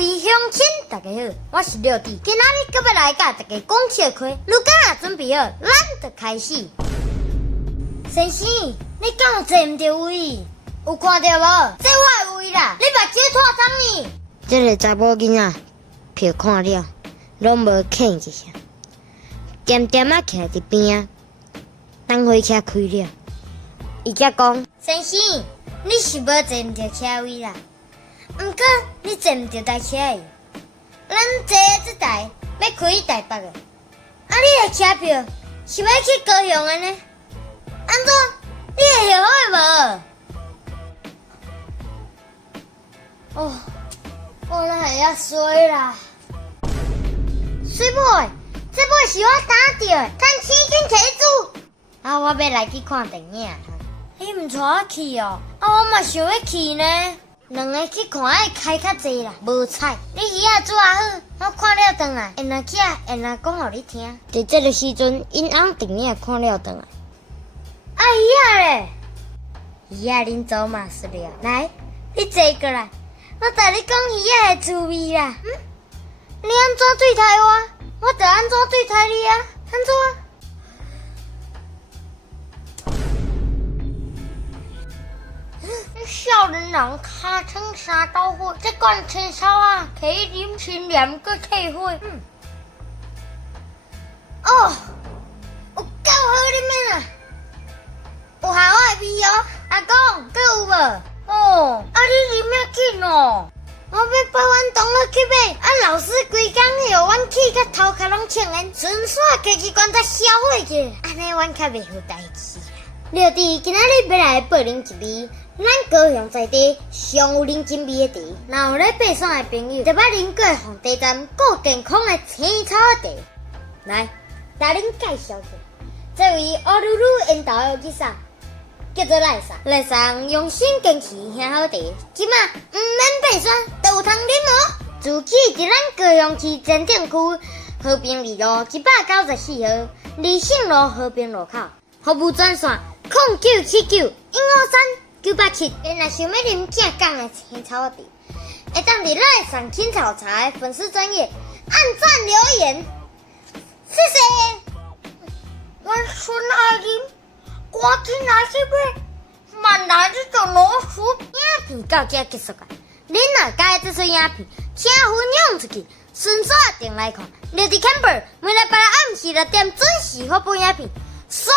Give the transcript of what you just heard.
位乡亲，大家好，我是廖弟，今仔日搁要来甲大家讲笑话。如果也准备好，咱就开始。先生，你敢有坐唔到位？有看到无？这我的位啦，你目睭拖啥呢？这个查某囡仔票看了，拢无囥一下，点点啊徛伫边啊，等火车开了，伊才讲：先生，你是无坐唔到车位啦？毋过你坐唔到台车的，咱坐的这台要开台北的，啊，你的车票是要去高雄的呢？安怎？你会后悔无？我哪会遐衰啦？水妹，这尾是我打到的，趁钱紧摕住。啊，我要来去看电影。你唔带我去哦？啊，我嘛想要去呢。两个去看爱开较济啦，无彩。你椅仔做啊好，我看了转来，会若起来，会若讲互你听。伫这个时阵，因翁电影看了转来。啊椅仔咧，椅仔恁走嘛是了。来，你坐过来，我带你讲椅仔的滋味啦。你安怎对待我，我就安怎对待你啊？安怎？少年人尻川三斗火，这罐青草啊，可以啉清凉个退火。哦，有够好啉的啦，有效的味哦。阿公，搁有无？哦，啊你啉遐紧哦。我要把阮同学去买，啊老师规工要阮去甲头壳拢呛烟，顺煞家己棺材烧火去，安尼阮较袂有代志啦。廖弟今仔日要来报恁一味。咱高雄在地上有人情味的茶，若有咧爬山的朋友，就捌啉过皇帝站够健康的青草茶。来，带恁介绍下，这位乌噜噜烟头的日啥，叫做赖桑。赖桑用心坚持遐好茶，即马毋免爬山，都有通啉哦。自起伫咱高雄市前镇区和平二路194号立信路和平路口，服务专线0979-153-987，若想要啉正港的青草茶，会当伫赖上青草茶的粉丝专页按赞留言，谢谢。阮孙爱啉，赶紧来去买，慢来你就老鼠。影片到这结束啊！恁若介意这撮影片，请分享出去，顺续订来看。廖迪 Camper 每礼拜暗时6点准时发布影片，刷。